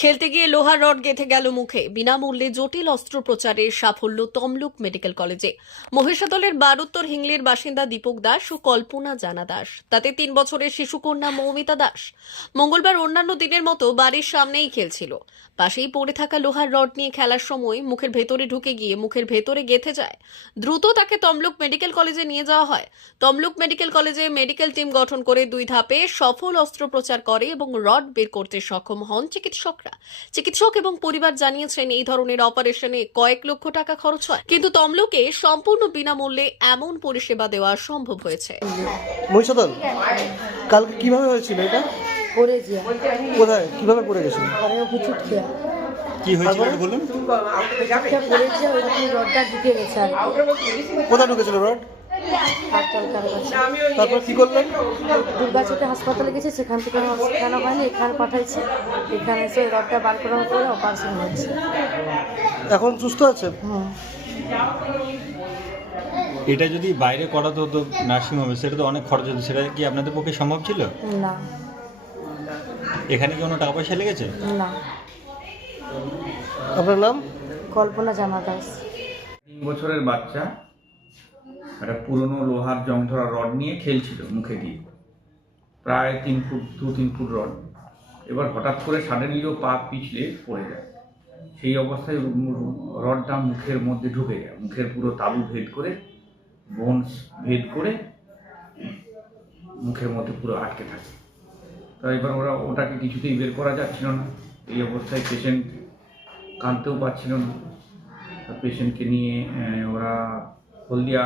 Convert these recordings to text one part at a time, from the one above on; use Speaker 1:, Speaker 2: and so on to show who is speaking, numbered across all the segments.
Speaker 1: খেলতে গিয়ে লোহার রড গেঁথে গেল মুখে। বিনামূল্যে জটিল অস্ত্রোপচারের সাফল্য তমলুক মেডিকেল কলেজে। মহিষাদলের বারুত্তর হিংলির বাসিন্দা দীপক দাস ও কল্পনা জানা দাস। তাতে তিন বছরের শিশুকন্যা মৌমিতা দাস। মঙ্গলবার অন্যান্য দিনের মতো বাড়ির সামনেই খেলছিল। পাশেই পড়ে থাকা লোহার রড নিয়ে খেলার সময় মুখের ভেতরে ঢুকে গিয়ে মুখের ভেতরে গেঁথে যায়। দ্রুত তাকে তমলুক মেডিকেল কলেজে নিয়ে যাওয়া হয়। তমলুক মেডিকেল কলেজে মেডিকেল টিম গঠন করে দুই ধাপে সফল অস্ত্রোপচার করে এবং রড বের করতে সক্ষম হন চিকিৎসকরা। চিকিৎসক এবং পরিবার জানিয়েছেন এই ধরনের অপারেশনে কয়েক লক্ষ টাকা খরচ হয়। কিন্তু তমলুকে সম্পূর্ণ বিনামূল্যে এমন পরিষেবা দেওয়া সম্ভব হয়েছে।
Speaker 2: মহিষাদল কালকে কীভাবে হয়েছিল এটা?
Speaker 3: পড়েছি।
Speaker 2: কোথায়? কীভাবে পড়ে গেছিল?
Speaker 4: কি হয়েছিল একটু বলুন?
Speaker 3: পড়েছে ওইরকম রডটা ঢুকে গেছে
Speaker 2: কোথায় ঢুকেছিল রড? তারপর কি করলেন?
Speaker 3: দুর্গাচকে হাসপাতালে গেছে সেখান থেকে সেখানে হয়নি এখানে পাঠাইছে। এখানে এসে রডটা বার করার পরে অপারেশন হচ্ছে।
Speaker 2: এখন সুস্থ আছে?
Speaker 4: এটা যদি বাইরে করাতে হতো নার্সিংহোমে সেটা তো অনেক খরচ হতো। সেটা কি আপনাদের পক্ষে সম্ভব ছিল?
Speaker 3: না।
Speaker 4: এখানে কি কোনো টাকা পয়সা লেগেছে?
Speaker 3: না।
Speaker 2: আপনার নাম?
Speaker 3: কল্পনা জানা দাস।
Speaker 5: তিন বছরের বাচ্চা। একটা পুরনো লোহার জং ধরা রড নিয়ে খেলছিল মুখে দিয়ে। প্রায় তিন ফুট, দু, তিন ফুট রড। এবার হঠাৎ করে সাডেনলি ও পা পিছলে পড়ে যায়। সেই অবস্থায় রডটা মুখের মধ্যে ঢুকে যায়। মুখের পুরো তালু ভেদ করে বোনস ভেদ করে মুখের মধ্যে পুরো আটকে থাকে। তো এবার ওরা ওটাকে কিছুতেই বের করা যাচ্ছিল না। এই অবস্থায় পেশেন্ট কাঁদতেও পারছিল না। পেশেন্টকে নিয়ে ওরা হলদিয়া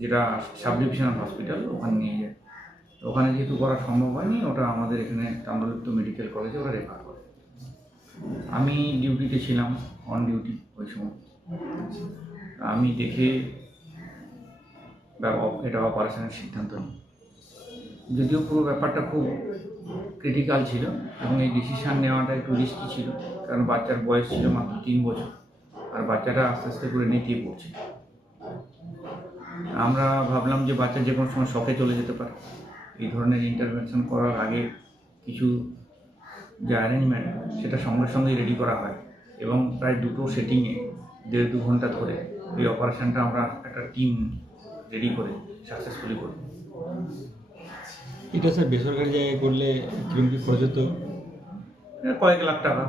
Speaker 5: যেটা সাব ডিভিশনাল হসপিটাল, ওখানে নিয়ে যায় তো ওখানে যেহেতু করা সম্ভব হয়নি, ওটা আমাদের এখানে তাম্রলিপ্ত মেডিকেল কলেজে ওরা রেফার করে। আমি ডিউটিতে ছিলাম অন ডিউটি ওই সময়। আমি দেখে এটা অপারেশনের সিদ্ধান্ত নিই। যদিও পুরো ব্যাপারটা খুব ক্রিটিক্যাল ছিল এবং এই ডিসিশান নেওয়াটা একটু রিস্কি ছিল, কারণ বাচ্চার বয়স ছিল মাত্র তিন বছর, আর বাচ্চাটা আস্তে আস্তে করে নেতিয়ে পড়ছে। আমরা ভাবলাম যে বাচ্চা যে কোনো সময় শখে চলে যেতে পারে। এই ধরনের ইন্টারভেনশন করার আগে কিছু যে অ্যারেঞ্জমেন্ট সেটা সঙ্গে সঙ্গেই রেডি করা হয় এবং প্রায় দুটো সেটিংয়ে দেড় দু ঘণ্টা ধরে এই অপারেশনটা আমরা একটা টিম রেডি করে সাকসেসফুলি করি
Speaker 4: এটা স্যার বেসরকারি জায়গায় করলে কীরকম কি খরচ হতো?
Speaker 5: কয়েক লাখ টাকা।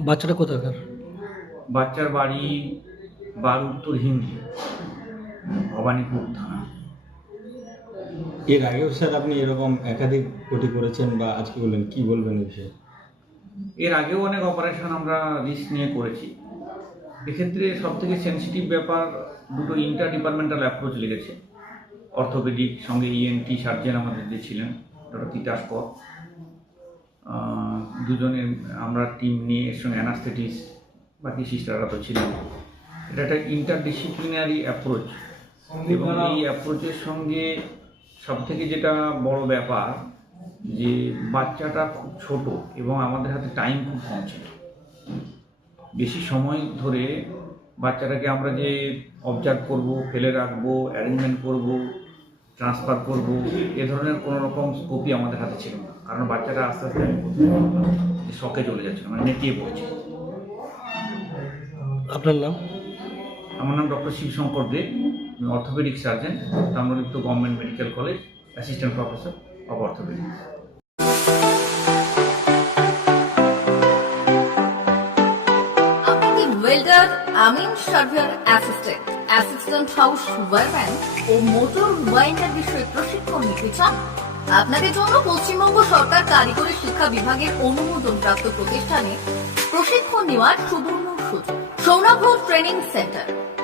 Speaker 2: বাচ্চাটা কোথাকার?
Speaker 5: বাচ্চার বাড়ি বারুত্তর হিন্দি ভবানীপুর থানা।
Speaker 4: এর আগেও স্যার আপনি এরকম একাধিক কোটি করেছেন বা আজকে বললেন কি বলবেন এই বিষয়ে?
Speaker 5: এর আগেও অনেক অপারেশন আমরা রিস্ক নিয়ে করেছি। এক্ষেত্রে সব থেকে সেন্সিটিভ ব্যাপার দুটো ইন্টার ডিপার্টমেন্টাল অ্যাপ্রোচ লেগেছে। অর্থোপেডিক সঙ্গে ইএনটি সার্জেন আমাদের যে ছিলেন ডক্টর তিতাস কর। দুজনের আমরা টিম নিয়ে এর সঙ্গে অ্যানাস্থেটিস বাকি সিস্টাররা তো ছিলেন এটা একটা ইন্টার ডিসিপ্লিনারি অ্যাপ্রোচ এবং এই অ্যাপ্রোচের সঙ্গে সব থেকে যেটা বড় ব্যাপার যে বাচ্চাটা খুব ছোট এবং আমাদের হাতে টাইম খুব কম ছিল। বেশি সময় ধরে বাচ্চাটাকে আমরা যে অবজার্ভ করব ফেলে রাখব অ্যারেঞ্জমেন্ট করব ট্রান্সফার করব এ ধরনের কোনো রকম স্কোপই আমাদের হাতে ছিল না। কারণ বাচ্চাটা আস্তে আস্তে শখে চলে যাচ্ছে মানে নেতিয়ে পড়ছে।
Speaker 2: আপনার নাম?
Speaker 5: আমার নাম ডক্টর শিবশঙ্কর দে, আমি orthopaedic surgeon Tamralipta government medical college assistant professor of orthopaedics
Speaker 6: welder amin surveyor assistant assistant house wireman O motor winder বিষয়ে প্রশিক্ষণ নিতে চান? আপনাদের জন্য পশ্চিমবঙ্গ সরকার কারিগরি শিক্ষা বিভাগের অনুমোদন প্রাপ্ত প্রতিষ্ঠানে প্রশিক্ষণ নেওয়ার সুবর্ণ সুযোগ। Sounav training centre.